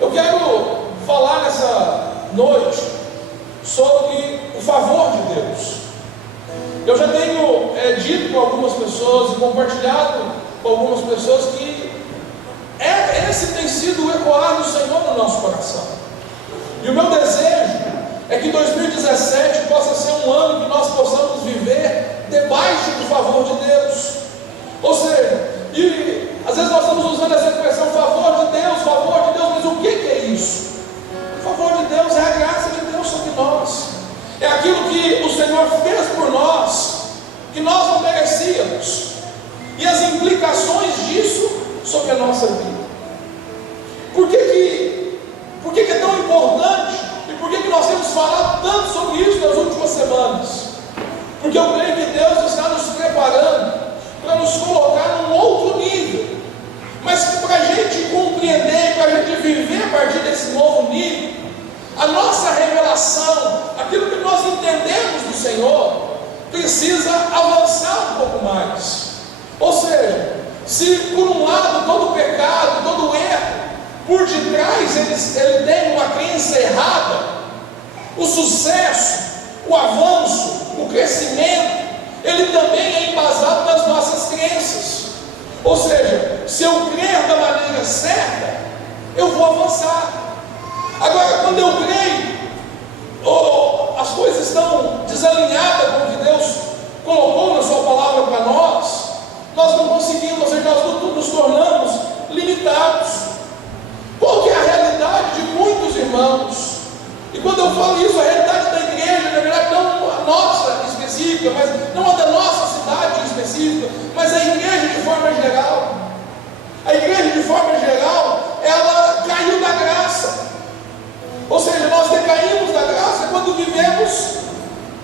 Eu quero falar nessa noite sobre o favor de Deus. Eu já tenho dito com algumas pessoas e compartilhado com algumas pessoas que esse tem sido o ecoar do Senhor no nosso coração. E o meu desejo é que 2017 possa ser um ano que nós possamos viver debaixo do favor de Deus. Ou seja, e às vezes nós estamos usando essa expressão favor de Deus, mas o que é isso? O favor de Deus é a graça de Deus sobre nós. É aquilo que o Senhor fez por nós, que nós não merecíamos, e as implicações disso sobre a nossa vida. Por que é tão importante? E por que nós temos falado tanto sobre isso nas últimas semanas? Porque eu creio que Deus está nos preparando para nos colocar num outro nível, mas que para a gente compreender, para a gente viver a partir desse novo nível, a nossa revelação, aquilo que nós entendemos do Senhor, precisa avançar um pouco mais. Ou seja, se por um lado todo pecado, todo erro, por detrás ele tem uma crença errada, o sucesso, o avanço, o crescimento, ele também é embasado nas nossas crenças. Ou seja, se eu crer da maneira certa, eu vou avançar. Agora, quando eu creio, as coisas estão desalinhadas com o que Deus colocou na sua palavra para nós não conseguimos, ou seja, nós nos tornamos limitados. Qual que é a realidade de muitos irmãos? E quando eu falo isso, a realidade da igreja, na verdade não a nossa específica, mas não a da nossa cidade específica, mas a igreja de forma geral. A igreja de forma geral, ela caiu da graça. Ou seja, nós decaímos da graça quando vivemos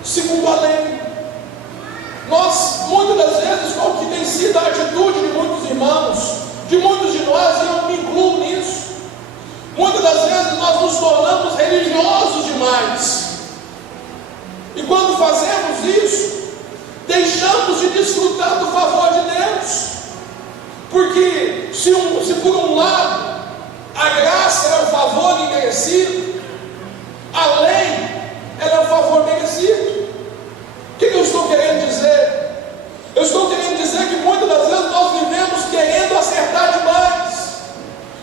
segundo a lei. Muitas das vezes, qual que tem sido a atitude de muitos irmãos, de muitos de nós, e eu me incluo nisso, muitas das vezes nós nos tornamos religiosos demais, e quando fazemos isso, deixamos de desfrutar do favor de Deus, porque se por um lado a graça é o favor imerecido, a lei ela é o favor merecido. O que eu estou querendo dizer? Eu estou querendo dizer que muitas das vezes nós vivemos querendo acertar demais.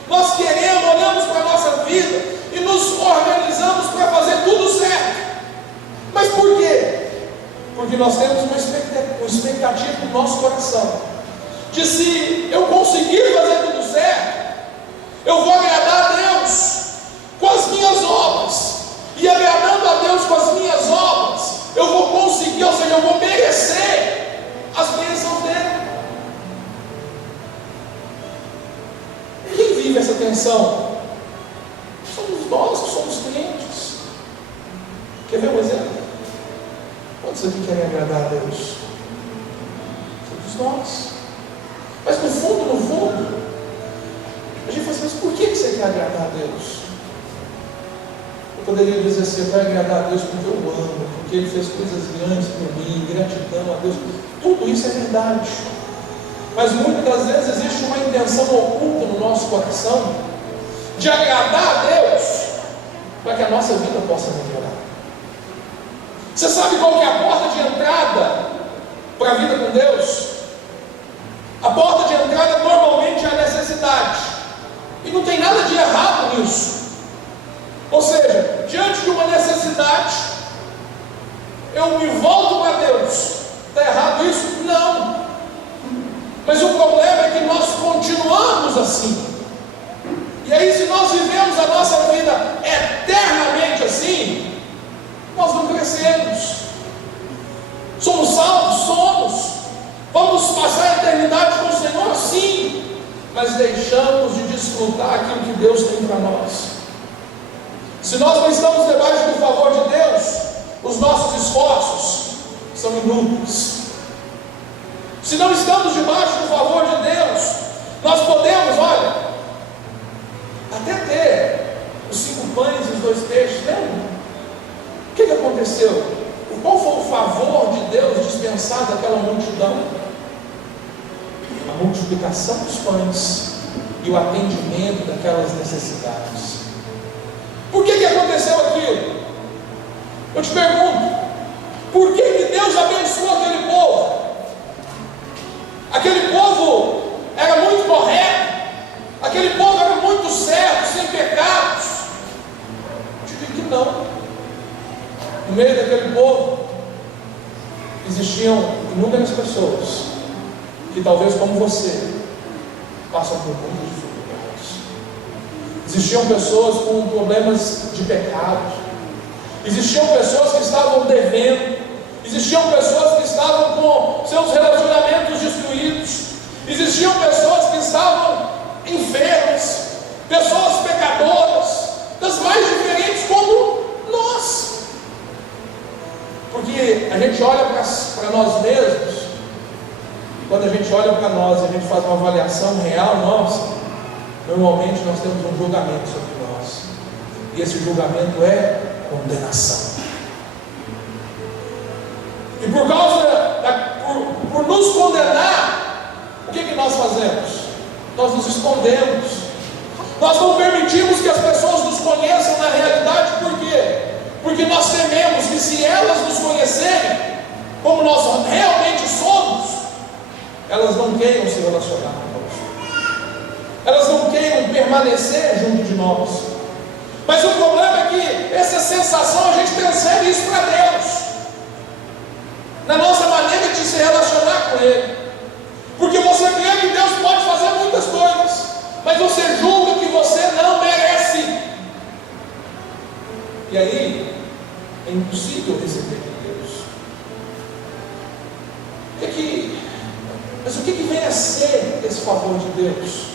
Nós olhamos para a nossa vida e nos organizamos para fazer tudo certo. Mas por quê? Porque nós temos uma expectativa no nosso coração de se eu conseguir fazer tudo certo, eu vou agradar a Deus com as minhas obras. E agradando a Deus com as minhas obras, eu vou conseguir, ou seja, eu vou merecer as bênçãos dele. Quem vive essa tensão? Somos nós que somos crentes. Quer ver um exemplo? Quantos aqui querem agradar a Deus? Somos nós. Mas no fundo, a gente fala assim, mas por que você quer agradar a Deus? Eu poderia dizer assim, eu quero agradar a Deus porque eu amo, porque Ele fez coisas grandes por mim, gratidão a Deus. Tudo isso é verdade. Mas muitas das vezes existe uma intenção oculta no nosso coração de agradar a Deus para que a nossa vida possa melhorar. Você sabe qual que é a porta de entrada para a vida com Deus? A porta de entrada normalmente é a necessidade. E não tem nada de errado nisso. Ou seja, diante de uma necessidade, eu me volto para Deus. Está errado isso? Não. Mas o problema é que nós continuamos assim. E aí, se nós vivemos a nossa vida eternamente assim, nós não crescemos. Somos salvos? Somos. Vamos passar a eternidade com o Senhor? Sim. Mas deixamos de desfrutar aquilo que Deus tem para nós. Se nós não estamos debaixo do favor de Deus, os nossos esforços são inúteis. Se não estamos debaixo do favor de Deus, nós podemos, olha, até ter os 5 pães e os 2 peixes, lembra? O que aconteceu? Qual foi o favor de Deus dispensado àquela multidão? A multiplicação dos pães e o atendimento daquelas necessidades. Por que aconteceu aquilo? Eu te pergunto, por que Deus abençoou aquele povo? Aquele povo era muito correto, aquele povo era muito certo, sem pecados. Eu te digo que não. No meio daquele povo existiam inúmeras pessoas que talvez como você passam por muitas dificuldades. Existiam pessoas com problemas de pecado, existiam pessoas que estavam devendo, existiam pessoas que estavam com seus relacionamentos destruídos, existiam pessoas que estavam enfermas, pessoas pecadoras, das mais diferentes como nós. Porque a gente olha para nós mesmos, e quando a gente olha para nós e a gente faz uma avaliação real nossa, normalmente nós temos um julgamento sobre nós, e esse julgamento é condenação. E por causa por nos condenar, o que nós fazemos? Nós nos escondemos, nós não permitimos que as pessoas nos conheçam na realidade. Por quê? Porque nós tememos que se elas nos conhecerem como nós realmente somos, elas não queiram se relacionar conosco, elas não queiram permanecer junto de nós. Mas o problema é que essa sensação a gente transfere isso para Deus, na nossa maneira de se relacionar com Ele, porque você crê que Deus pode fazer muitas coisas, mas você julga que você não merece, e aí é impossível receber de Deus. Mas o que vem a ser esse favor de Deus?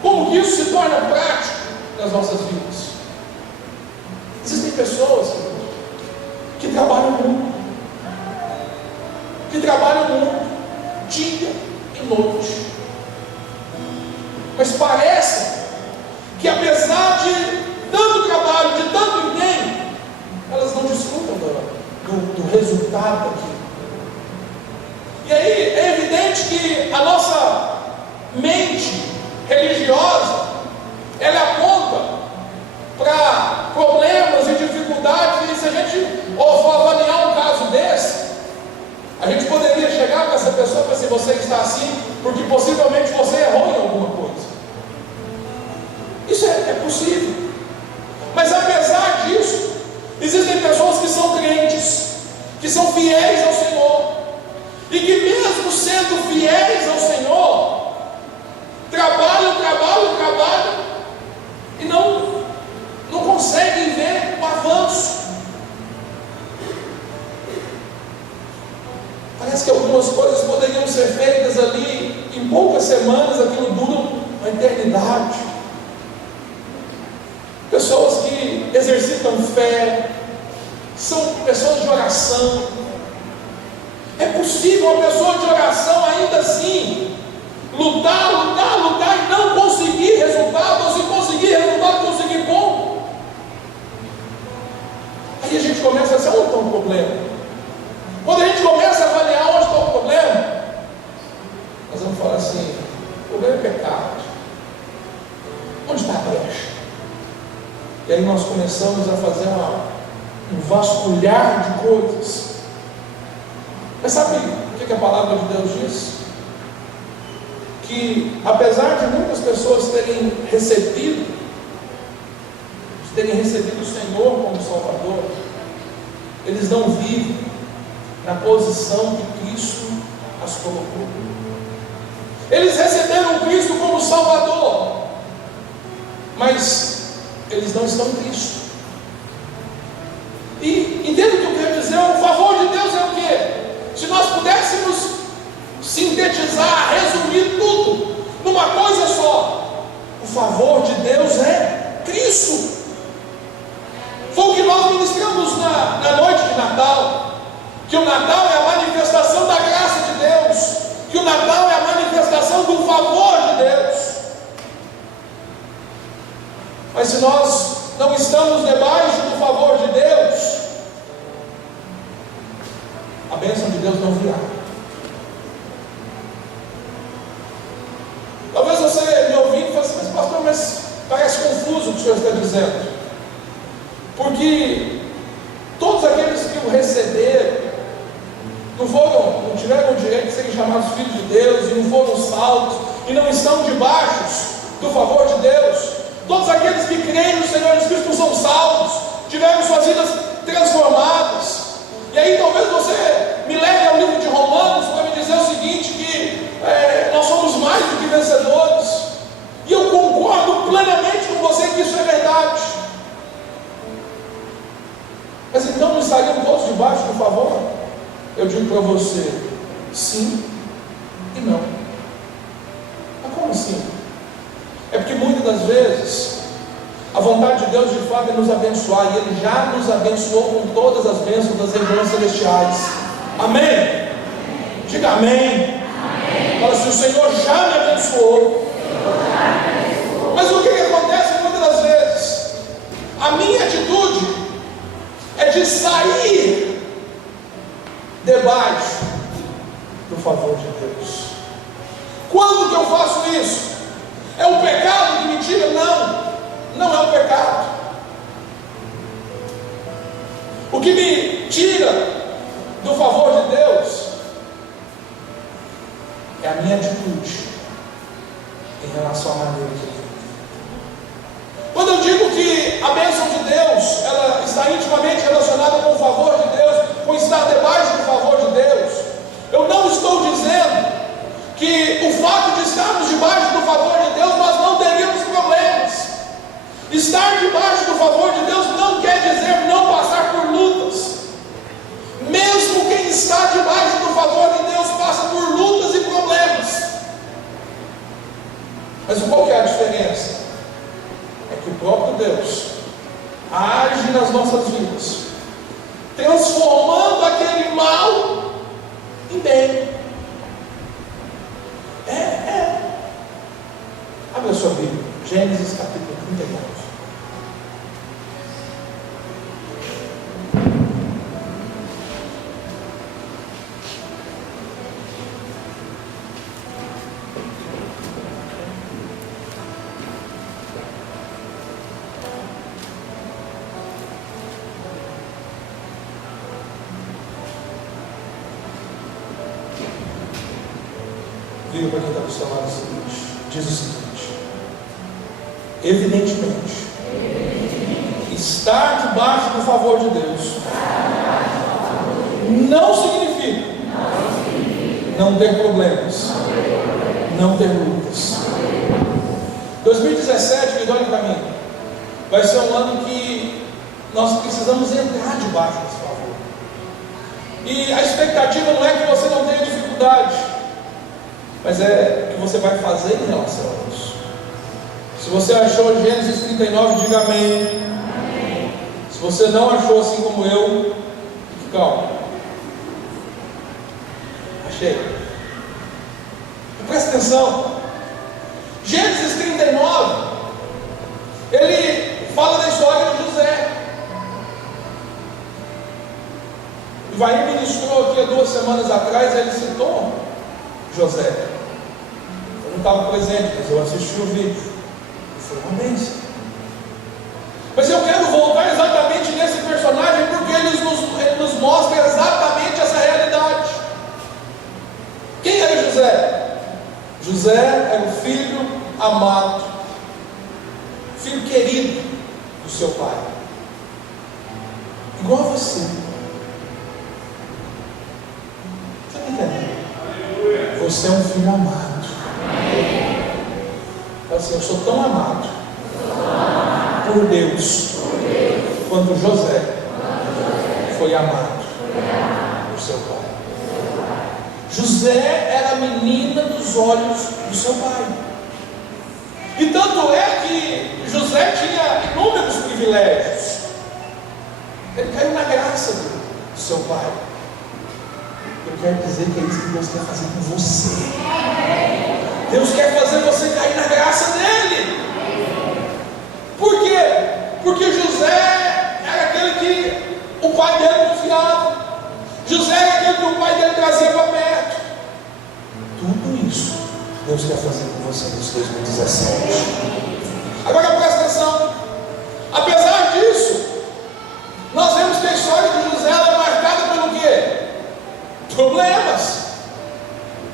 Como que isso se torna prático nas nossas vidas? Existem pessoas que trabalham muito, dia e noite, mas parece que apesar de tanto trabalho, de tanto empenho, elas não desfrutam do resultado daquilo. E aí é evidente que a nossa mente religiosa, ela aponta para problemas e dificuldades, e se a gente for avaliar um caso desse, a gente poderia chegar para essa pessoa e falar assim: você está assim porque possivelmente você errou em alguma coisa. Isso é possível. Mas apesar disso, existem pessoas que são crentes, que são fiéis ao Senhor, e que mesmo sendo fiéis ao Senhor, trabalham e não conseguem ver o avanço. Parece que algumas coisas poderiam ser feitas ali em poucas semanas, aquilo dura uma eternidade. Pessoas que exercitam fé, são pessoas de oração. É possível uma pessoa de oração ainda assim lutar e não conseguir resultado, ou se conseguir resultado, conseguir pouco. Aí a gente começa a dizer: onde está o problema? Quando a gente começa a avaliar onde está o problema, nós vamos falar assim: o problema é pecado. Onde está a brecha? E aí nós começamos a fazer um vasculhar de coisas. Mas sabe o que a palavra de Deus diz? Que apesar de muitas pessoas terem recebido o Senhor como Salvador, eles não vivem na posição que Cristo as colocou. Eles receberam Cristo como Salvador, mas eles não estão em Cristo. E entenda o que eu quero dizer: o favor de Deus é o quê? Se nós pudéssemos sintetizar, resumir tudo numa coisa só, o favor de Deus é Cristo. Foi o que nós ministramos na noite de Natal, que o Natal é a manifestação da graça de Deus, que o Natal é a manifestação do favor de Deus. Mas se nós não estamos debaixo do favor de Deus, a bênção de Deus não virá. Talvez você me ouvindo e fale assim: mas o Senhor está dizendo? Porque todos aqueles que o receberam não tiveram o direito de serem chamados filhos de Deus, e não foram salvos, e não estão debaixo do favor de Deus. Todos aqueles que creem no Senhor Jesus Cristo são salvos, tiveram suas vidas transformadas. E aí talvez você me leve ao livro de Romanos para me dizer o seguinte, que nós somos mais do que vencedores. E eu concordo plenamente com você que isso é verdade. Mas então não estariam todos debaixo do favor? Eu digo para você, sim e não. Mas como assim? É porque muitas das vezes a vontade de Deus de fato é nos abençoar, e Ele já nos abençoou com todas as bênçãos das regiões celestiais. Amém? Diga amém. Fala assim: o Senhor já me abençoou. Mas o que acontece muitas das vezes? A minha atitude é de sair debaixo do favor de Deus. Quando que eu faço isso? É um pecado que me tira? Não é um pecado. O que me tira do favor de Deus é a minha atitude em relação à maneira que eu vivo. Quando eu digo que a bênção de Deus, ela está intimamente relacionada com o favor de Deus, com estar debaixo do favor de Deus, eu não estou dizendo que o fato de estarmos debaixo do favor de Deus, nós não teríamos problemas. Estar debaixo do favor de Deus não quer dizer não passar por lutas. Mesmo quem está debaixo do favor de Deus passa por lutas e problemas. Mas qual que é a diferença? É que o próprio Deus age nas nossas vidas, transformando aquele mal em bem. Abre a sua Bíblia, Gênesis capítulo 39. Diga para quem está do seu lado o seguinte: diz o seguinte: evidentemente, estar debaixo do favor de Deus não significa não ter problemas, não ter lutas. 2017, me olhe para mim, vai ser um ano que nós precisamos entrar debaixo desse favor. E a expectativa não é que você não tenha dificuldade, mas é o que você vai fazer em relação a isso. Se você achou Gênesis 39, diga amém. Amém. Se você não achou assim como eu, fique calmo. Achei. E presta atenção. Gênesis 39, ele fala da história de José. O Ivair ministrou aqui há 2 semanas atrás, ele citou José. Eu não estava presente, mas eu assisti o vídeo. Foi uma bênção. Mas eu quero voltar exatamente nesse personagem, porque ele nos mostra exatamente essa realidade. Quem era José? José era o filho amado, filho querido do seu pai, igual a você. Você está entendendo? Você é um filho amado. Assim, eu sou tão amado por Deus quanto José foi amado por seu pai. José era a menina dos olhos do seu pai. E tanto é que José tinha inúmeros privilégios. Ele caiu na graça do seu pai. Eu quero dizer que é isso que Deus quer fazer com você. Deus quer fazer você cair na graça dele. Por quê? Porque José era aquele que o pai dele confiava. José era aquele que o pai dele trazia para perto. Tudo isso Deus quer fazer com você nesse 2017. Agora presta atenção.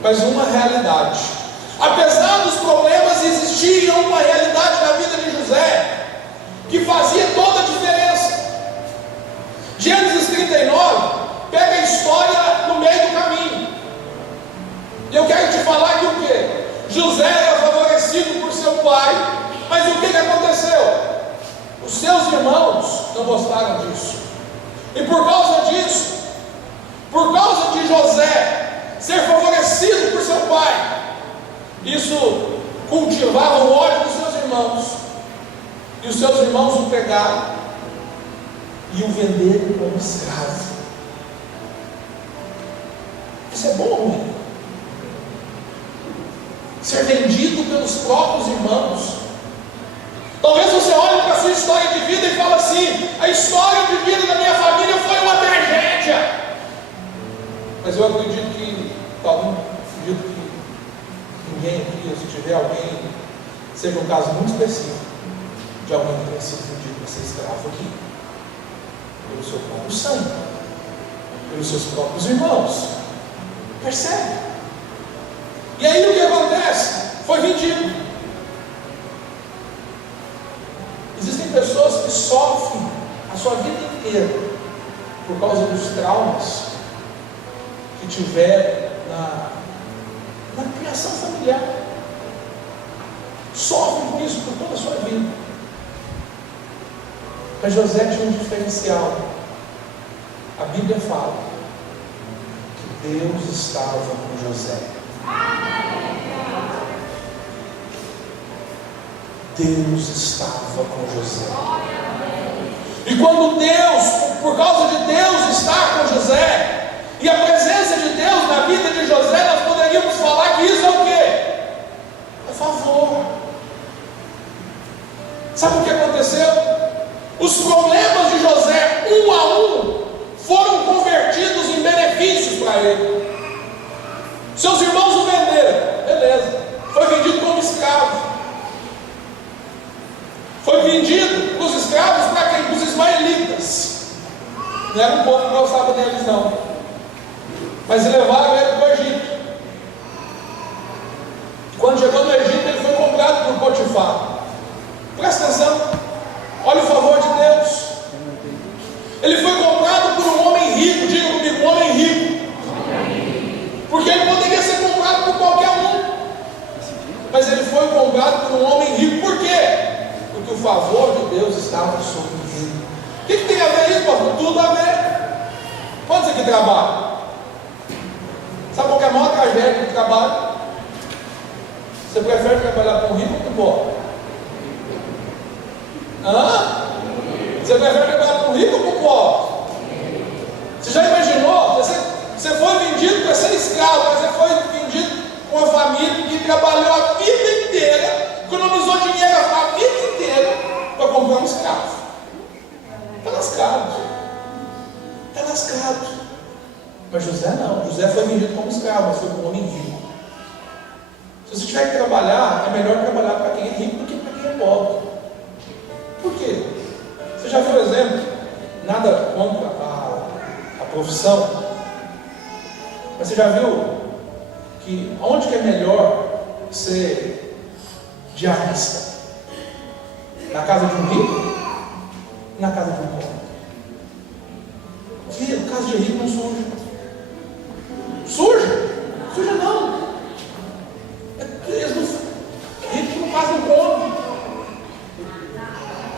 mas uma realidade. Apesar dos problemas, existia uma realidade na vida de José que fazia toda a diferença. Gênesis 39 pega a história no meio do caminho. E eu quero te falar que o quê? José era favorecido por seu pai, mas o que aconteceu? Os seus irmãos não gostaram disso. E por causa disso, por causa de José ser favorecido por seu pai, isso cultivava o ódio dos seus irmãos. E os seus irmãos o pegaram e o venderam como escravo. Isso é bom ou ruim? Ser vendido pelos próprios irmãos. Talvez você olhe para a sua história de vida e fale assim: a história de vida da minha família foi uma tragédia. Mas eu acredito que ninguém aqui, se tiver alguém, seja um caso muito específico de alguém que tenha sido vendido para ser escravo aqui, pelo seu próprio sangue, pelos seus próprios irmãos. Percebe? E aí o que acontece? Foi vendido. Existem pessoas que sofrem a sua vida inteira por causa dos traumas que tiveram na criação familiar. Sofrem com isso por toda a sua vida. Mas José tinha um diferencial. A Bíblia fala que Deus estava com José. Deus estava com José. E quando Deus, por causa de Deus estar com José, e a presença de Deus na vida de José, nós poderíamos falar que isso é o quê? É favor. Sabe o que aconteceu? Os problemas de José, um a um, foram convertidos em benefícios para ele. Seus irmãos o venderam, beleza. Foi vendido como escravo. Foi vendido para os escravos, para quem? Para os ismaelitas. Não era um povo que gostava deles, não. Mas levaram ele para o Egito. Quando chegou no Egito, ele foi comprado por Potifar. Presta atenção. Olha o favor de Deus. Ele foi comprado por um homem rico. Diga comigo, um homem rico. Porque ele poderia ser comprado por qualquer um. Mas ele foi comprado por um homem rico. Por quê? Porque o favor de Deus estava sobre ele. O que tem a ver isso, pastor? Tudo a ver. Quantos aqui trabalham? Sabe qual é a maior tragédia do trabalho? Você prefere trabalhar com rico ou com pobre? Você prefere trabalhar com rico ou com pobre? Você já imaginou? Você foi vendido para ser escravo, mas você foi vendido com uma família que trabalhou a vida inteira, economizou dinheiro a vida inteira para comprar um escravo. Está lascado. Está lascado. Mas José não. José foi vendido como escravo, mas foi como um homem rico. Se você tiver que trabalhar, é melhor trabalhar para quem é rico do que para quem é pobre. Por quê? Você já viu o exemplo? Nada contra a profissão, mas você já viu que onde que é melhor ser diarista? Na casa de um rico? Na casa de um pobre? Porque a casa de rico não suja. Suja? Suja não. Rico não faz, não come.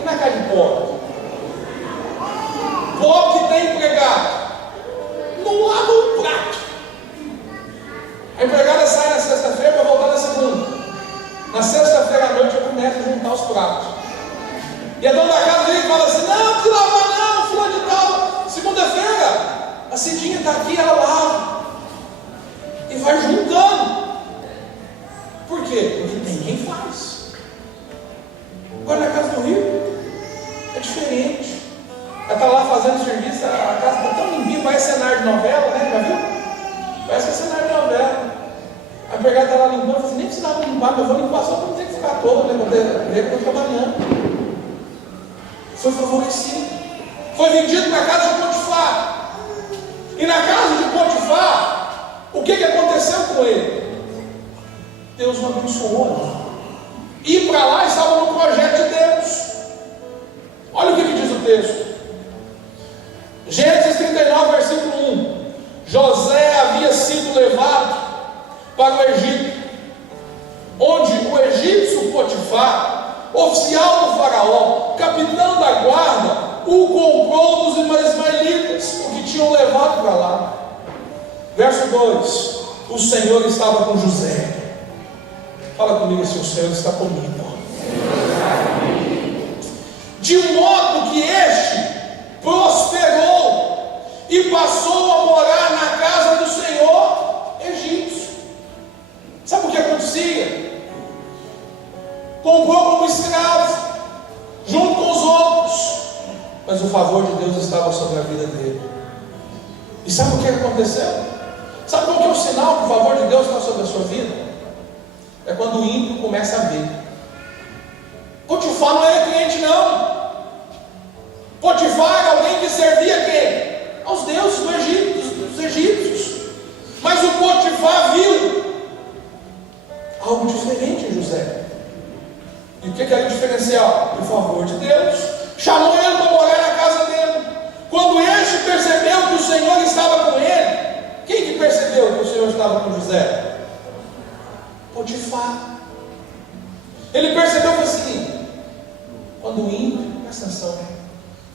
E na casa de pobre? Pobre que tem empregado não lava um prato. A empregada sai na sexta-feira para voltar na segunda. Na sexta-feira à noite eu começo a juntar os pratos. E a dona da casa vem e fala assim: não precisa lavar não, fulano de tal. Segunda-feira a Cidinha está aqui, ela lava. E vai juntando. Por quê? Porque tem quem faz. Agora na casa do Rio é diferente. Ela está lá fazendo serviço, a casa está tão limpinha, parece cenário de novela, né? Já viu? Parece que é cenário de novela. A empregada está lá limpando, fala assim: nem precisava limpar, mas eu vou limpar só para não ter que ficar toda, né? Para ver que eu estou trabalhando. Foi favorecido. Foi vendido para a casa de Potifar. E na casa de Potifar, o O que aconteceu com ele? Deus o abençoou. Ir para lá estava no projeto de Deus. Olha o que diz o texto. Gênesis 39, versículo 1. José havia sido levado para o Egito, onde o egípcio Potifar, oficial do faraó, capitão da guarda, o comprou dos ismaelitas, o que tinham levado para lá. Verso 2. O Senhor estava com José. Fala comigo assim: o Senhor está comigo. De modo que este prosperou e passou a morar na casa do Senhor egípcio. Sabe o que acontecia? Comprou como escravo, junto com os outros, mas o favor de Deus estava sobre a vida dele. E sabe o que aconteceu? Sabe qual que é o sinal que o favor de Deus está sobre a sua vida? É quando o ímpio começa a ver. Potifar não era crente, não. Potifar era alguém que servia quem? Aos deuses do Egito, dos egípcios. Mas o Potifar viu algo diferente em José. E o que era o diferencial? O favor de Deus. Chamou ele para morar na casa dele. Quando este percebeu que o Senhor estava com ele, quem que percebeu que o Senhor estava com José? Potifar. Ele percebeu que assim, quando o ímpio, presta atenção,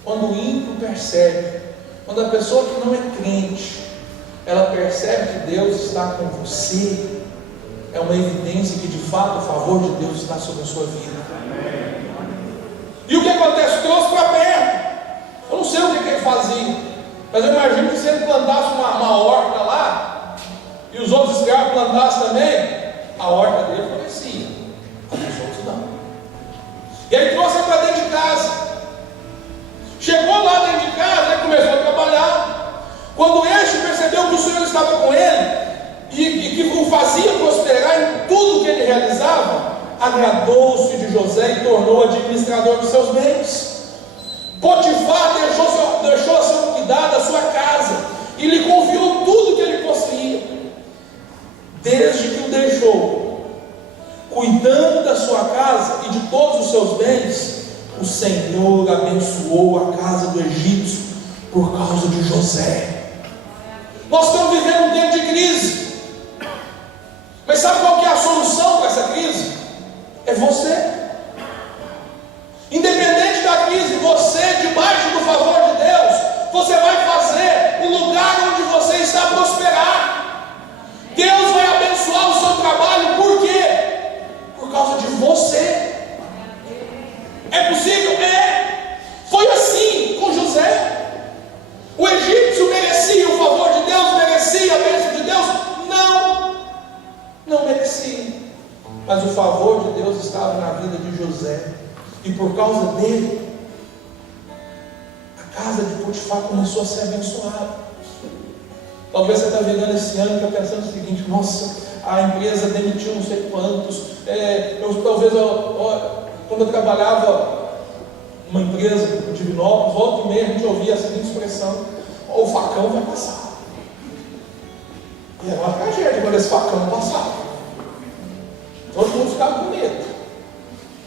quando o ímpio percebe, quando a pessoa que não é crente, ela percebe que Deus está com você, é uma evidência que de fato o favor de Deus está sobre a sua vida. E o que acontece? Trouxe para perto. Eu não sei o que ele fazia, mas eu imagino que se ele plantasse uma horta lá, e os outros escravos plantassem também, a horta dele florescia, mas os outros não. E aí trouxe ele para dentro de casa. Chegou lá dentro de casa, ele começou a trabalhar. Quando este percebeu que o Senhor estava com ele e que o fazia prosperar em tudo que ele realizava, agradou-se de José e tornou administrador dos seus bens. Potifar deixou a seu cuidado a sua casa e lhe confiou tudo que ele possuía. Desde que o deixou cuidando da sua casa e de todos os seus bens, o Senhor abençoou a casa do egípcio por causa de José. Nós estamos vivendo um tempo de crise, mas sabe qual que é a solução para essa crise? É você. Independente da crise, você, debaixo do favor de Deus, você vai fazer o lugar onde você está prosperar. Deus vai abençoar o seu trabalho, por quê? Por causa de você. É possível? É. Foi assim com José. O egípcio merecia o favor de Deus, merecia a bênção de Deus? Não merecia. Mas o favor de Deus estava na vida de José. E por causa dele, a casa de Potifar começou a ser abençoada. Talvez você está vivendo esse ano e está pensando o seguinte: nossa, a empresa demitiu não sei quantos. Quando eu trabalhava numa empresa de Divinópolis, volta e meia a gente ouvia a seguinte expressão: o facão vai passar. E era uma tragédia quando esse facão passava. Todo mundo ficava com medo.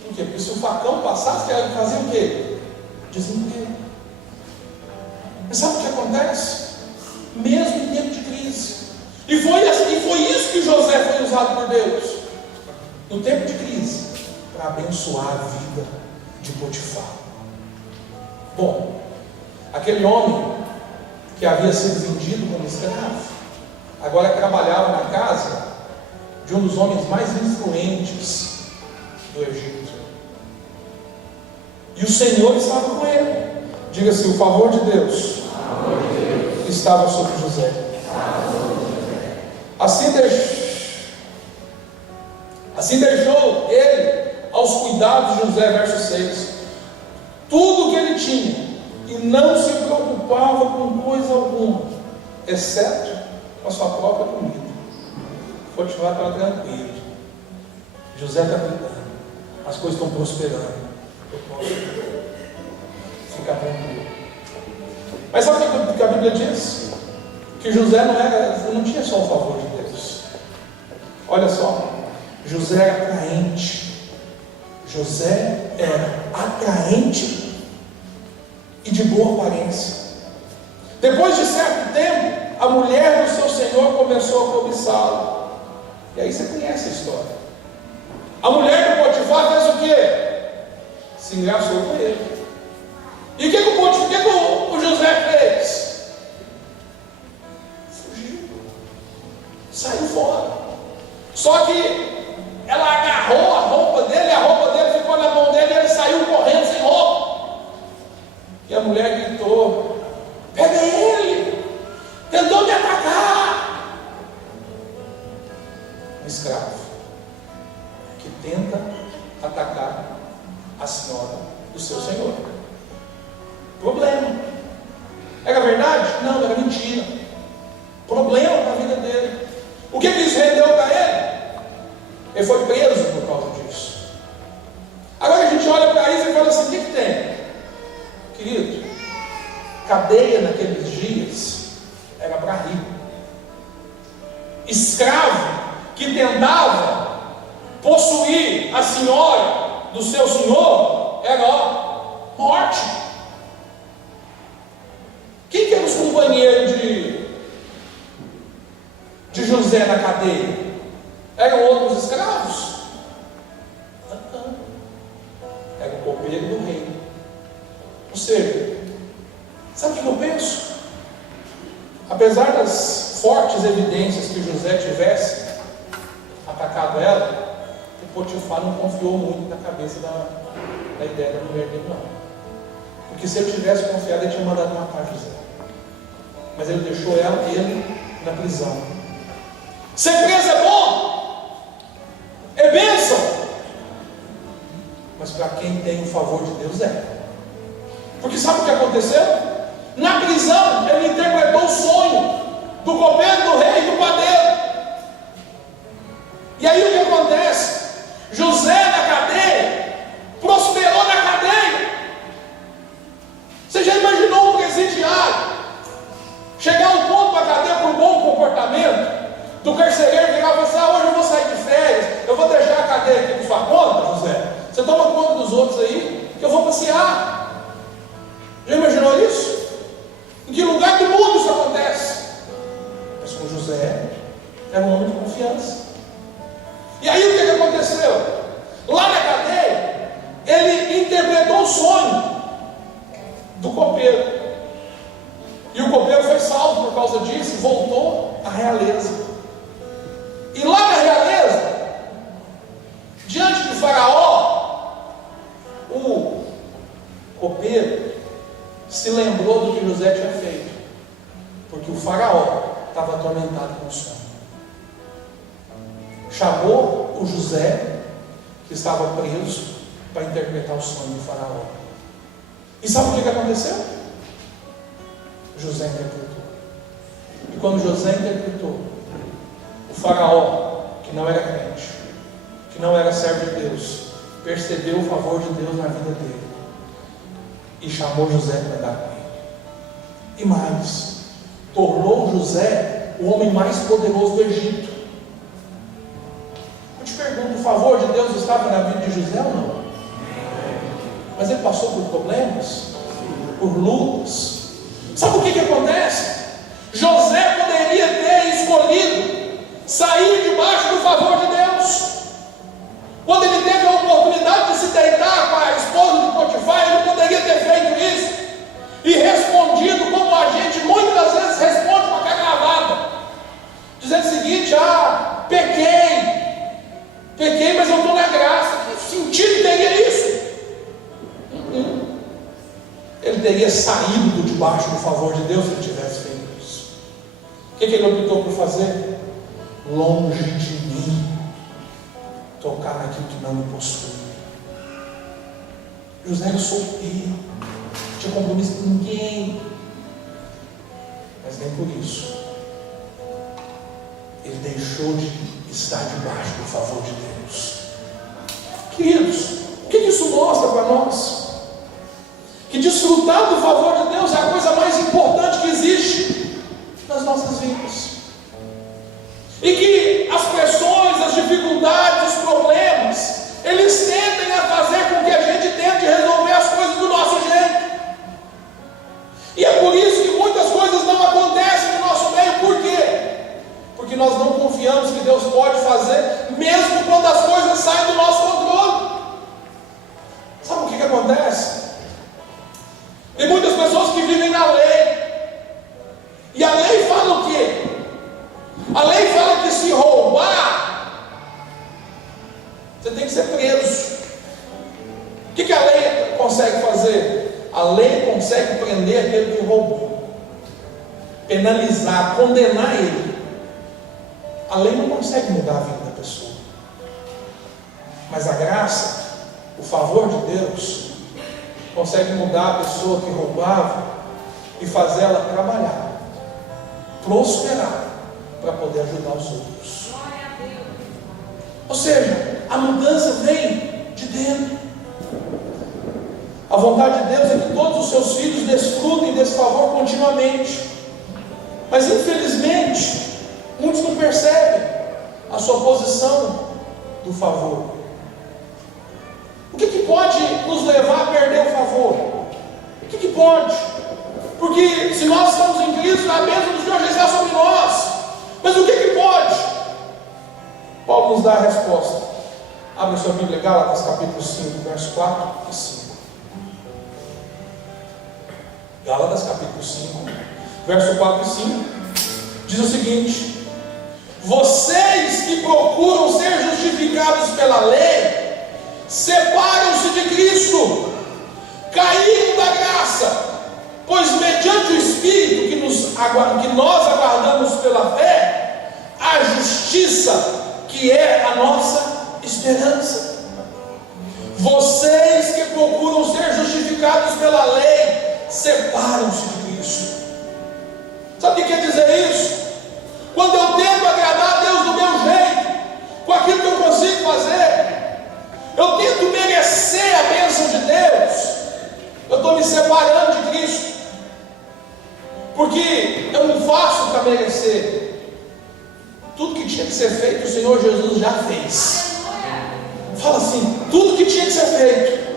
Por quê? Porque se o facão passasse, fazia o quê? Desemprego. Mas sabe o que acontece? Mesmo em tempo de crise. E foi isso que José foi usado por Deus. No tempo de crise, para abençoar a vida de Potifar. Bom, aquele homem que havia sido vendido como escravo, agora trabalhava na casa de um dos homens mais influentes do Egito. E o Senhor estava com ele. Diga assim: o favor de Deus estava sobre José. Assim deixou ele aos cuidados de José, verso 6, tudo o que ele tinha, e não se preocupava com coisa alguma, exceto com a sua própria comida. Potifar estava tranquilo, José está cuidando, as coisas estão prosperando, eu posso ficar tranquilo. Mas sabe o que a Bíblia diz? Que José não tinha só o favor de Deus. Olha só, José era atraente. José era atraente e de boa aparência. Depois de certo tempo, a mulher do seu senhor começou a cobiçá-lo. E aí você conhece a história. A mulher do Potifar fez o quê? Se engraçou com ele. E o que o José fez? Fugiu. Saiu fora. Só que ela agarrou a roupa dele, e a roupa dele ficou na mão dele, e ele saiu correndo sem roupa. E a mulher gritou: pega ele! Tentou me atacar! Um escravo que tenta atacar a senhora do seu senhor. Problema. Era verdade? Não, era mentira. Problema para a vida dele. O que isso rendeu para ele? Ele foi preso por causa disso. Agora a gente olha para isso e fala assim: o que tem? Querido, cadeia naqueles dias era para rico. Escravo que tentava possuir a senhora do seu senhor era morte. Quem que eram os companheiros de José na cadeia? Eram outros escravos? Era o copeiro do rei. Ou seja, sabe o que eu penso? Apesar das fortes evidências que José tivesse atacado ela, o Potifar não confiou muito na cabeça da ideia da mulher dele, não. Porque se ele tivesse confiado, ele tinha mandado matar José. Mas ele deixou ele na prisão. Ser preso é bom, é bênção, mas para quem tem o favor de Deus é. Porque sabe o que aconteceu? Na prisão ele interpretou o sonho do copeiro, do rei e do padeiro. E aí o que acontece? José na cadeia prosperou na cadeia. Você já imaginou um presidiário chegar ao ponto da cadeia por um bom comportamento, do carcereiro virar e falar assim: hoje eu vou sair de férias, eu vou deixar a cadeia aqui por sua conta, José, você toma conta dos outros aí, que eu vou passear. Já imaginou isso? Em que lugar do mundo isso acontece? Mas com José era um homem de confiança. E aí o que aconteceu? Lá na cadeia ele interpretou o sonho do copeiro, e o copeiro foi salvo por causa disso e voltou à realeza. E lá na realeza, diante do faraó, o copeiro se lembrou do que José tinha feito, porque o faraó estava atormentado com o sonho. Chamou o José, que estava preso, para interpretar o sonho do faraó. E sabe o que aconteceu? José interpretou. E quando José interpretou, o faraó, que não era crente, que não era servo de Deus, percebeu o favor de Deus na vida dele e chamou José para dar com ele. E mais, tornou José o homem mais poderoso do Egito. Eu te pergunto: o favor de Deus estava na vida de José ou não? Mas ele passou por problemas, por lutas. Sabe o que acontece? José poderia ter escolhido sair debaixo do favor de Deus. Quando ele teve a oportunidade de se deitar com a esposa de Potifar, ele poderia ter feito isso e respondido como a gente muitas das vezes responde com a cara lavada, dizendo o seguinte: pequei, mas eu estou na graça. Que sentido teria isso? Ele teria saído de debaixo do favor de Deus se ele tivesse feito isso. O que ele optou por fazer? Longe de mim tocar naquilo que não me possui. José era solteiro, não tinha compromisso com ninguém, mas nem por isso ele deixou de estar debaixo do favor de Deus. Queridos, o que isso mostra para nós? Que desfrutar do favor de Deus é a coisa mais importante que existe nas nossas vidas. E que as pressões, dificuldades, os problemas, eles tendem a fazer com que a gente tente resolver as coisas do nosso jeito. E é por isso que muitas coisas não acontecem no nosso meio. Por quê? Porque nós não confiamos que Deus pode fazer, mesmo quando as coisas saem do nosso controle. Sabe o que acontece? Tem muitas pessoas que vivem na lei. E a lei fala o quê? A lei fala que se roubar, você tem que ser preso. O que a lei consegue fazer? A lei consegue prender aquele que roubou, penalizar, condenar ele. A lei não consegue mudar a vida da pessoa, mas a graça, o favor de Deus, consegue mudar a pessoa que roubava e fazer ela trabalhar, prosperar, para poder ajudar os outros. Ou seja, a mudança vem de dentro. A vontade de Deus é que todos os seus filhos desfrutem desse favor continuamente. Mas infelizmente, muitos não percebem a sua posição do favor. O que pode nos levar a perder o favor? O que pode? Porque se nós estamos em Cristo, a bênção do Senhor já está sobre nós. Mas o que pode? Paulo nos dá a resposta. Abre sua Bíblia, Gálatas capítulo 5, verso 4 e 5. Gálatas capítulo 5, verso 4 e 5, diz o seguinte: vocês que procuram ser justificados pela lei, separam-se de Cristo, caíram da graça, pois mediante o Espírito que nós aguardamos pela fé, a justiça que é a nossa esperança. Vocês que procuram ser justificados pela lei, separam-se de Cristo. Sabe o que quer dizer isso? Quando eu tento agradar a Deus do meu jeito, com aquilo que eu consigo fazer, eu tento merecer a bênção de Deus, eu estou me separando de Cristo, porque eu não faço para merecer. Tudo que tinha que ser feito, o Senhor Jesus já fez. Fala assim: tudo que tinha que ser feito,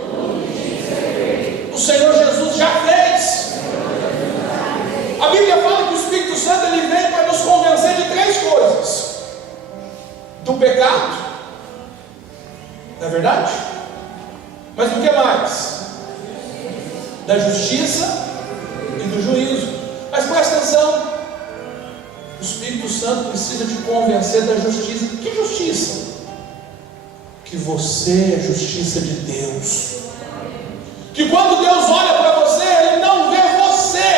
o Senhor Jesus já fez. A Bíblia fala que o Espírito Santo ele vem para nos convencer de três coisas: do pecado, não é verdade? Mas do que mais? Da justiça e do juízo. Mas presta atenção, o Espírito Santo precisa te convencer da justiça. Que justiça? Que você é justiça de Deus. Que quando Deus olha para você, Ele não vê você,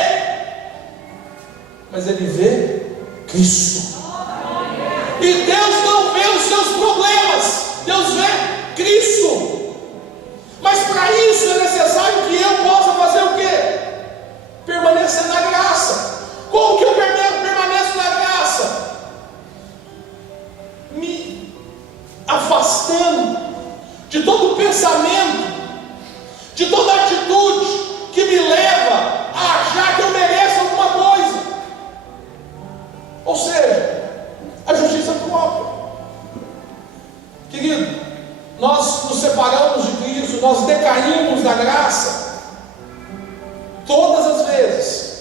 mas Ele vê Cristo. E Deus não vê os seus problemas, Deus vê Cristo. Mas para isso é necessário que eu possa fazer o quê? Permanecer na graça. Como que eu permaneço na graça? Me afastando de todo pensamento, de toda atitude que me leva a achar que eu mereço alguma coisa. Ou seja, a justiça própria. Querido, nós nos separamos de Cristo, nós decaímos da graça. Todas as vezes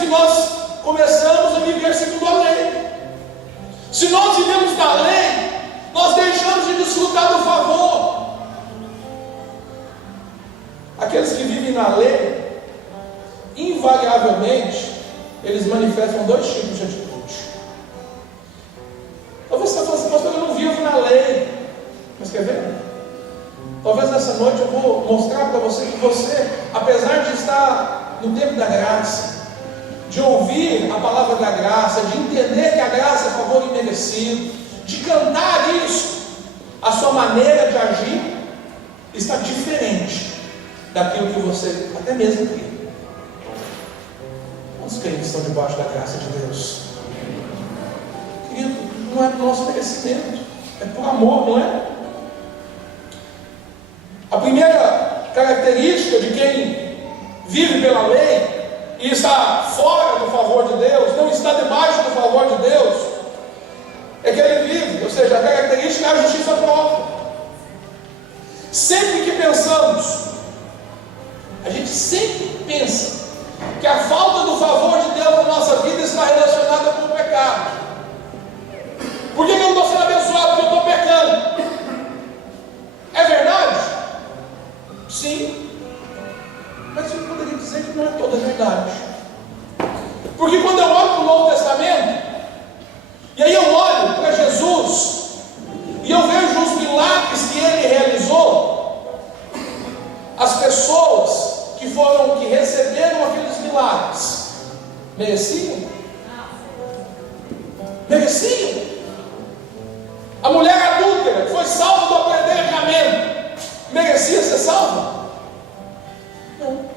que nós começamos a viver segundo a lei. Se nós vivemos da lei, nós deixamos de desfrutar do favor. Aqueles que vivem na lei, invariavelmente, eles manifestam dois tipos de atitude. Talvez você está falando assim: pastor, eu não vivo na lei. Mas quer ver? Talvez nessa noite eu vou mostrar para você que você, apesar de estar no tempo da graça, de ouvir a palavra da graça, de entender que a graça é favor imerecido, de cantar isso, a sua maneira de agir está diferente daquilo que você até mesmo crê. Quantos crentes estão debaixo da graça de Deus? Querido, não é por nosso merecimento, é por amor, não é? A primeira característica de quem vive pela lei e está fora do favor de Deus, não está debaixo do favor de Deus, é que ele vive. seja, a característica é a justiça própria. Sempre que pensamos, a gente sempre pensa que a falta do favor de Deus na nossa vida está relacionada com o pecado. Por que eu não estou sendo abençoado? Porque eu estou pecando. É verdade? Sim. Mas eu poderia dizer que não é toda verdade. Porque quando eu olho para o Novo Testamento, e aí eu olho para Jesus, e eu vejo os milagres que ele realizou, as pessoas que receberam aqueles milagres, mereciam? Mereciam? A mulher adúltera que foi salva do apedrejamento, merecia ser salva? Não.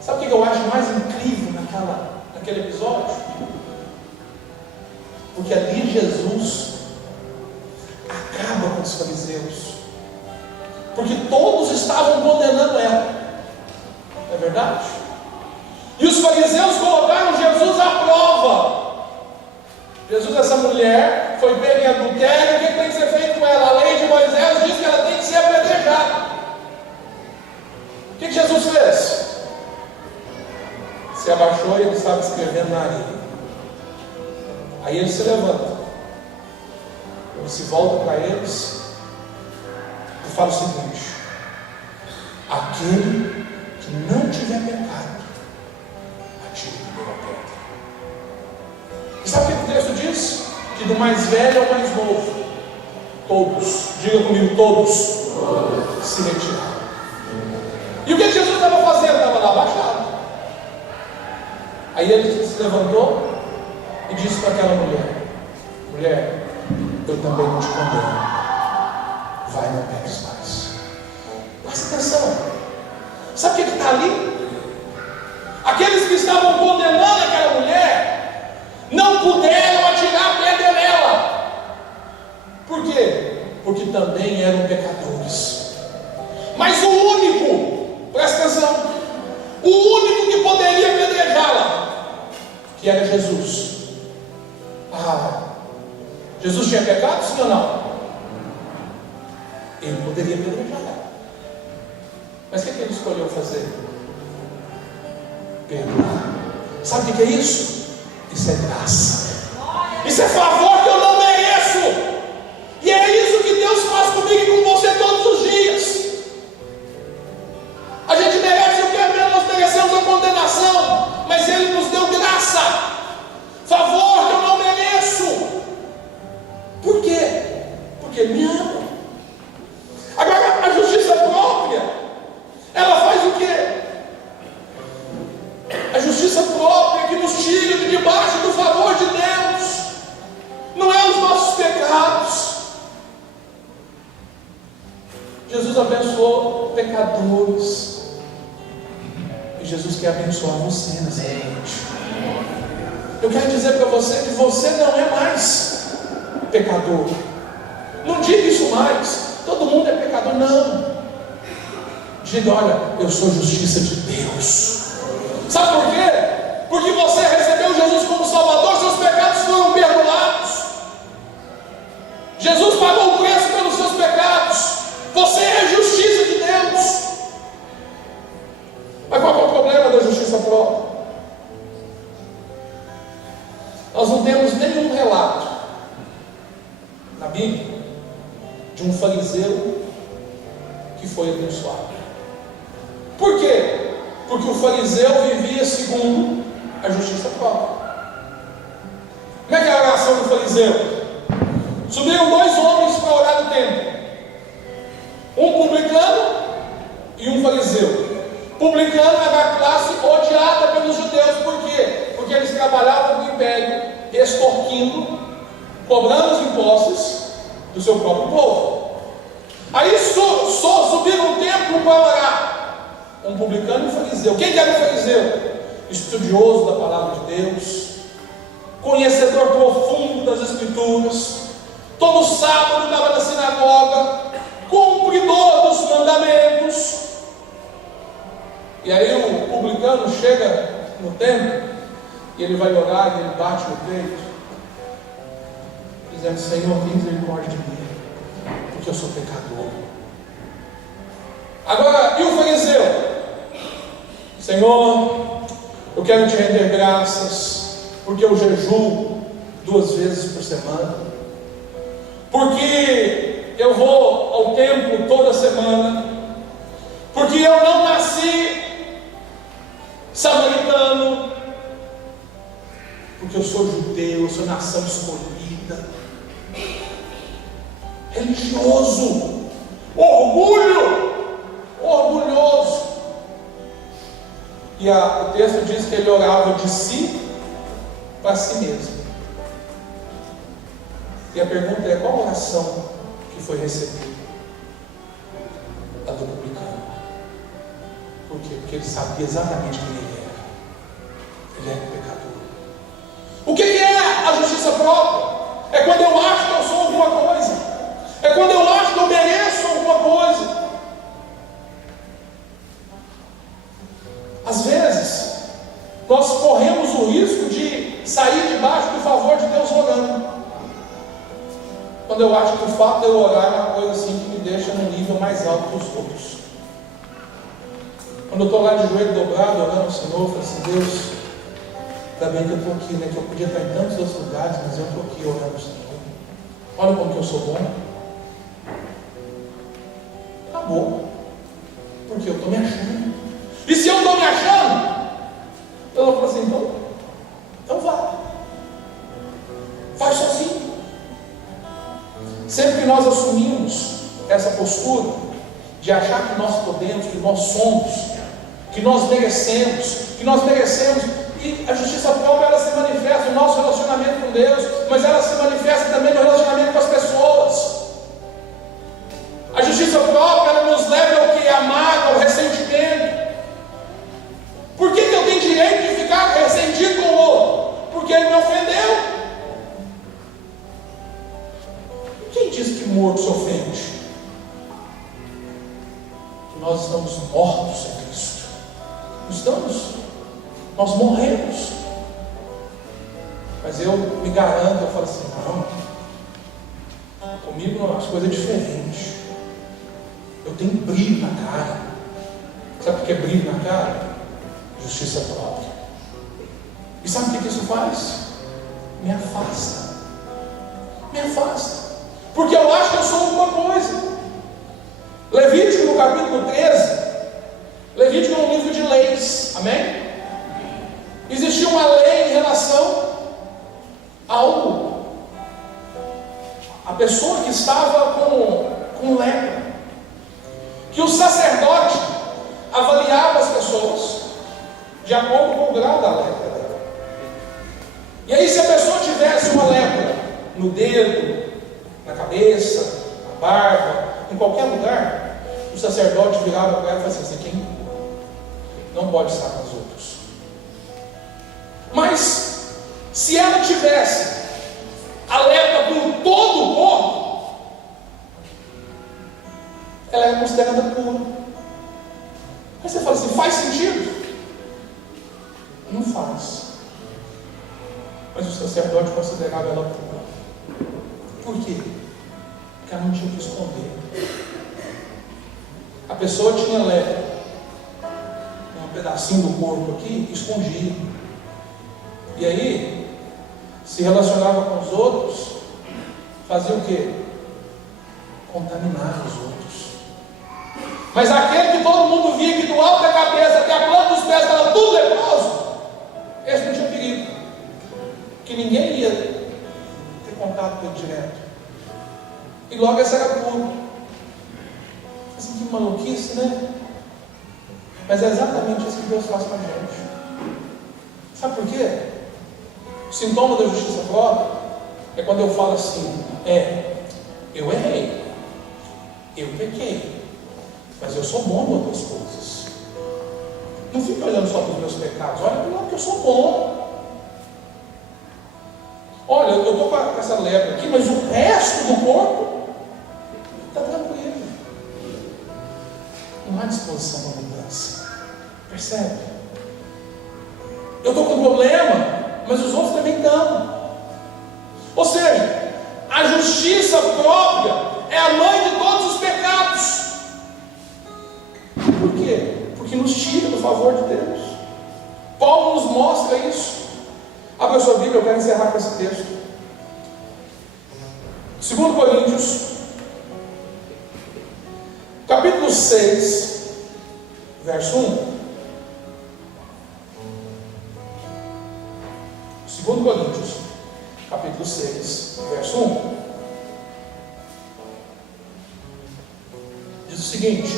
Sabe o que eu acho mais incrível naquele episódio? Porque ali Jesus acaba com os fariseus, porque todos estavam condenando ela, não é verdade? E os fariseus colocaram Jesus à prova. Jesus, essa mulher, foi pega em adultério, o que tem que ser feito com ela? A lei de Moisés diz que ela tem que ser apedrejada. O que Jesus fez? Se abaixou e ele estava escrevendo na areia. Aí ele se levanta, ele se volta para eles e fala o seguinte: aquele que não tiver pecado, atire a primeira pedra. E sabe o que o texto diz? Que do mais velho ao mais novo, todos, diga comigo, todos, se retiraram. E o que Jesus estava fazendo? Estava lá abaixado. Aí ele se levantou e disse para aquela mulher: mulher, eu também não te condeno, vai, não peques mais. Presta atenção. Sabe o que está ali? Aqueles que estavam condenando aquela mulher não puderam atirar a pedra nela. Por quê? Porque também eram pecadores. Mas o único, presta atenção, o único que poderia apedrejá-la, que era Jesus. Jesus tinha pecado, sim ou não? Ele poderia apedrejá-la. Mas o que ele escolheu fazer? Perdoar. Sabe o que é isso? Isso é graça. Isso é favor que eu não mereço. E é isso que Deus faz comigo e com você todos os dias. A gente merece o que é mesmo, nós merecemos a condenação, mas Ele nos deu graça, favor que eu não mereço. Por quê? Porque Ele me ama. Agora, a justiça própria, ela faz o quê? A justiça própria que nos tira de debaixo do favor de Deus, não é os nossos pecados. Jesus abençoou pecadores, e Jesus quer abençoar você nessa noite. Eu quero dizer para você que você não é mais pecador. Não diga isso mais. Todo mundo é pecador, não. Diga: olha, eu sou justiça de Deus. Sabe por quê? Porque você recebeu Jesus como Salvador, seus pecados foram perdoados. Jesus pagou o preço pelos seus pecados. Você é justiça de Deus. Mas qual é o problema da justiça própria? Nós não temos nenhum relato na Bíblia de um fariseu que foi abençoado. Por quê? Porque o fariseu vivia segundo a justiça própria. Como é que é a oração do fariseu? Subiram dois homens para orar no templo, um publicano e um fariseu. Publicano era a classe odiada pelos judeus. Por quê? Porque eles trabalhavam no império, extorquindo, cobrando os impostos do seu próprio povo. Aí só subiram o templo para orar, um publicano e um fariseu. Quem que era o fariseu? Estudioso da palavra de Deus, conhecedor profundo das Escrituras, todo sábado estava na sinagoga, cumpridor dos mandamentos. E aí o publicano chega no templo e ele vai orar e ele bate no peito. Diz dizendo: Senhor, tem misericórdia de mim, porque eu sou pecador. Agora, e o fariseu? Senhor, eu quero te render graças, porque eu jejuo 2 vezes por semana, porque eu vou ao templo toda semana, porque eu não nasci samaritano, porque eu sou judeu, eu sou nação escolhida. Religioso, orgulhoso. E o texto diz que ele orava de si para si mesmo. E a pergunta é: qual oração que foi recebida? A do publicano. Por quê? Porque ele sabia exatamente quem ele era. Ele era pecador. O que é a justiça própria? É quando eu acho que eu sou alguma coisa. É quando eu acho que eu mereço alguma coisa. Às vezes, nós corremos o risco de sair debaixo do favor de Deus orando. Quando eu acho que o fato de eu orar é uma coisa assim que me deixa num nível mais alto que os outros. Quando eu estou lá de joelho dobrado, orando ao Senhor, eu falo assim: Deus, ainda bem que eu estou aqui, né? Que eu podia estar em tantos outros lugares, mas eu estou aqui orando ao Senhor. Olha como que eu sou bom. Acabou. Porque eu estou me achando. E se eu estou me achando, eu vou falar assim: então vá. Faz sozinho. Sempre que nós assumimos essa postura de achar que nós podemos, que nós somos, que nós merecemos, e a justiça própria, ela se manifesta no nosso relacionamento com Deus, mas ela se manifesta também no relacionamento com as pessoas. A justiça própria, ela nos leva ao que? A mágoa, ao ressentimento. Por que eu tenho direito de ficar ressentido com o outro? Porque ele me ofendeu. Quem diz que morto se ofende? Que nós estamos mortos em Cristo. Nós morremos. Mas eu me garanto, eu falo assim: não, comigo as coisas é diferente. Eu tenho brilho na cara. Sabe o que é brilho na cara? Justiça própria. E sabe o que isso faz? Me afasta. Porque eu acho que eu sou alguma coisa. Levítico no capítulo 13. Levítico é um livro de leis. Amém? Existia uma lei em relação a pessoa que estava com lepra, que o sacerdote avaliava as pessoas de acordo com o grau da lepra dela. E aí, se a pessoa tivesse uma lepra no dedo, na cabeça, na barba, em qualquer lugar, o sacerdote virava para ela e falava assim: quem não pode estar com os outros. Mas se ela tivesse a lepra por todo o corpo, ela é considerada pura. Aí você fala assim: faz sentido? Não faz. Mas o sacerdote considerava ela pura. Por quê? Porque ela não tinha o que esconder. A pessoa tinha lepra, um pedacinho do corpo aqui, escondia. E aí, se relacionava com os outros, fazia o quê? Contaminava os outros. Mas aquele que todo mundo via que do alto da cabeça até a planta dos pés estava tudo leproso, esse não tinha perigo, que ninguém ia ter contato com ele direto. E logo esse era puro. Assim, que maluquice, né? Mas é exatamente isso que Deus faz com a gente. Sabe por quê? O sintoma da justiça própria é quando eu falo assim: eu errei, eu pequei, mas eu sou bom em outras coisas. Não fica olhando só para os meus pecados, olha para o lado que eu sou bom. Olha, eu estou com essa lepra aqui, mas o resto do corpo está tranquilo. Não há disposição para mudança. Percebe? Eu estou com problema, mas os outros também estão. Ou seja, a A justiça própria é a mãe de todos os pecados. Por quê? Porque nos tira do favor de Deus. Paulo nos mostra isso. Abra a sua Bíblia, eu quero encerrar com esse texto. 2 Coríntios, capítulo 6, verso 1. 2 Coríntios, capítulo 6, verso 1. Diz o seguinte: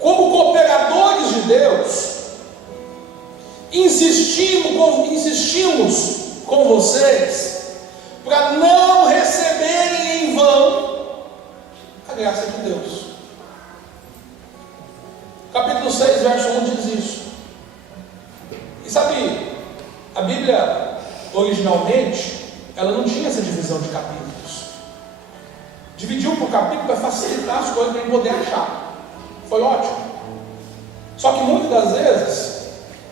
como cooperadores de Deus, insistimos com vocês para não receberem em vão a graça de Deus. Capítulo 6, verso 1 diz isso. E sabe, a Bíblia originalmente ela não tinha essa divisão de capítulos. Dividiu por capítulo para facilitar as coisas, para a gente poder achar. Foi ótimo. Só que muitas das vezes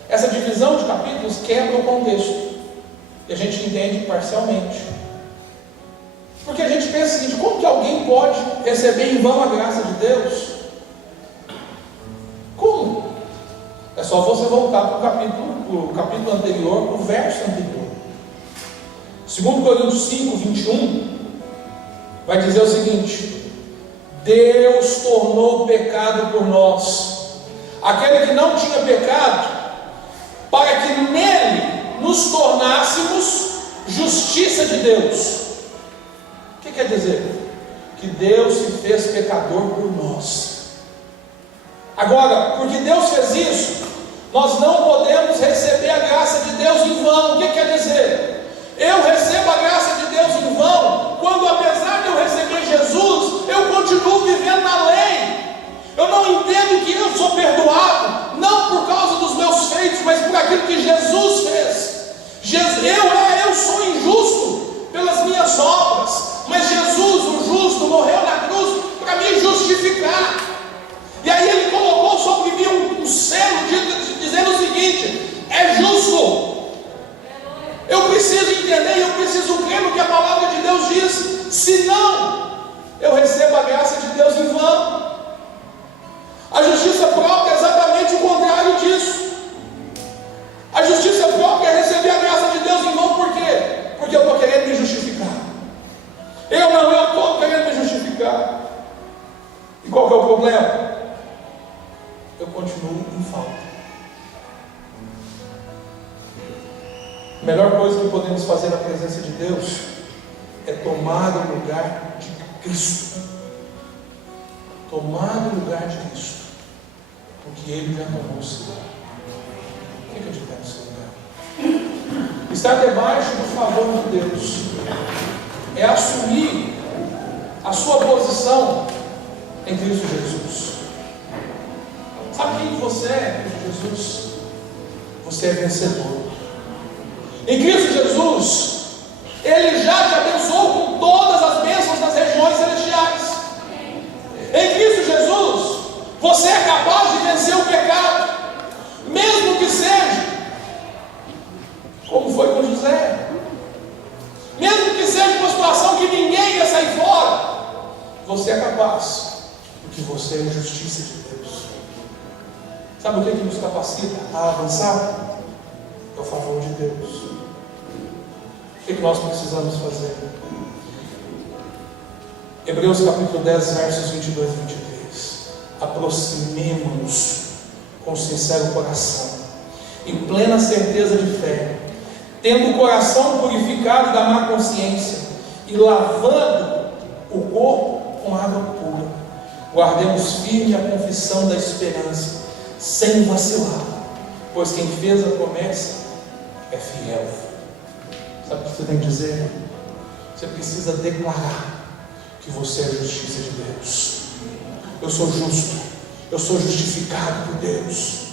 essa divisão de capítulos quebra o contexto e a gente entende parcialmente. Porque a gente pensa o seguinte: como que alguém pode receber em vão a graça de Deus? Como? É só você voltar para o capítulo anterior, para o verso anterior. 2 Coríntios 5, 21 vai dizer o seguinte: Deus tornou pecado por nós aquele que não tinha pecado, para que nele nos tornássemos justiça de Deus. O que quer dizer? Que Deus se fez pecador por nós. Agora, porque Deus fez isso, nós não podemos receber a graça de Deus em vão. O que quer dizer? Eu recebo a graça de Deus em vão quando, apesar de eu receber Jesus, eu continuo vivendo na lei. Eu não entendo que eu sou perdoado, não por causa dos meus feitos, mas por aquilo que Jesus fez. Eu sou injusto pelas minhas obras, mas Jesus, o justo, morreu na cruz para me justificar. E aí ele colocou sobre mim um selo dizendo o seguinte: é justo. Eu preciso entender e eu preciso crer no que a palavra de Deus diz, senão eu recebo a graça de Deus em vão. A justiça própria é exatamente o contrário disso. A justiça própria é receber a graça de Deus em vão. Por quê? Porque eu estou querendo me justificar. Eu estou querendo me justificar. E qual que é o problema? Eu continuo em falta. A melhor coisa que podemos fazer na presença de Deus é tomar o lugar de Cristo. Tomar o lugar de Cristo, porque Ele já tomou o seu lugar. Fica de pé no seu lugar. Estar debaixo do favor de Deus é assumir a sua posição em Cristo Jesus. Sabe quem você é em Cristo Jesus? Você é vencedor. Em Cristo Jesus, Ele já te abençoou com todas as bênçãos das regiões celestiais. Em Cristo Jesus, você é capaz de vencer o pecado, mesmo que seja como foi com José, mesmo que seja uma situação que ninguém ia sair fora. Você é capaz, porque você é a justiça de Deus. Sabe o que nos capacita a avançar? É o favor de Deus. O que nós precisamos fazer? Hebreus capítulo 10, versos 22 e 23. Aproximemo-nos com sincero coração, em plena certeza de fé, tendo o coração purificado da má consciência e lavando o corpo com água pura. Guardemos firme a confissão da esperança, sem vacilar, pois quem fez a promessa é fiel. Sabe o que você tem que dizer? Você precisa declarar que você é a justiça de Deus. Eu sou justo, eu sou justificado por Deus.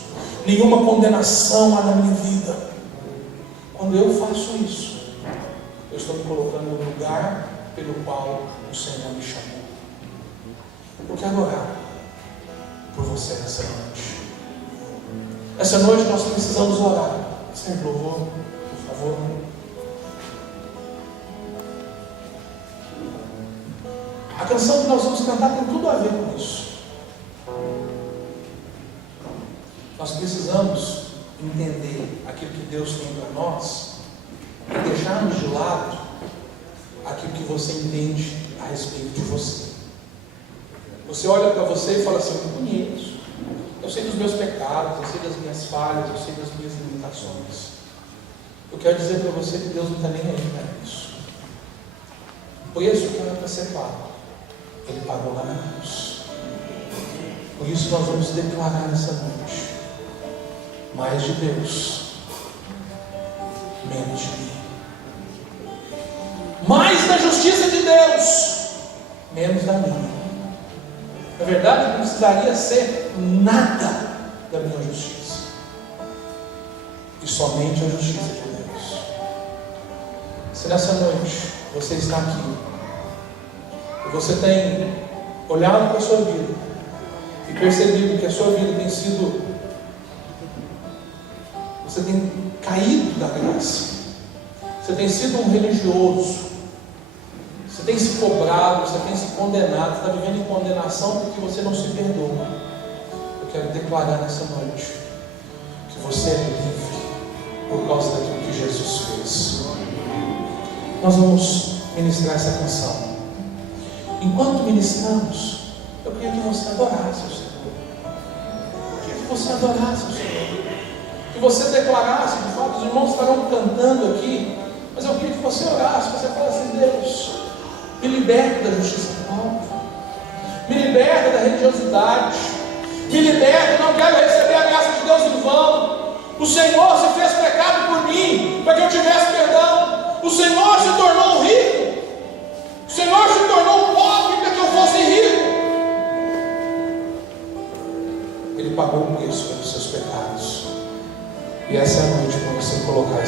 Nenhuma condenação há na minha vida. Quando eu faço isso, eu estou me colocando no lugar pelo qual o Senhor me chamou. Eu quero orar por você nessa noite. Essa noite nós precisamos orar. Sem louvor, por favor. canção que nós vamos cantar tem tudo a ver com isso. Nós precisamos entender aquilo que Deus tem para nós e deixarmos de lado aquilo que você entende a respeito de você. Você olha para você e fala assim: eu me conheço, eu sei dos meus pecados, eu sei das minhas falhas, eu sei das minhas limitações. Eu quero dizer para você que Deus não está nem aí para isso. O preço que era para ser pago, Ele pagou lá na cruz. Por isso nós vamos declarar nessa noite: mais de Deus, menos de mim. Mais da justiça de Deus, menos da minha. Na verdade, não precisaria ser nada da minha justiça, e somente a justiça de Deus. Se nessa noite você está aqui e você tem olhado para a sua vida e percebido que a sua vida tem sido, você tem caído da graça, você tem sido um religioso, você tem se cobrado, você tem se condenado, você está vivendo em condenação porque você não se perdoa. Eu quero declarar nessa noite que você é livre por causa daquilo que Jesus fez. Nós vamos ministrar essa canção. Enquanto ministramos, eu queria que você adorasse o Senhor. Eu queria que você adorasse o Senhor. Que você declarasse, de fato, os irmãos estarão cantando aqui, mas eu queria que você orasse, você falasse: Deus, me liberta da justiça própria, me liberta da religiosidade, me liberta, não quero receber a graça de Deus em vão. O Senhor se fez pecado por mim, para que eu tivesse perdão. O Senhor se tornou rico, o Senhor se tornou pobre para que eu fosse rico. Ele pagou o preço pelos seus pecados, e essa é a noite para você colocar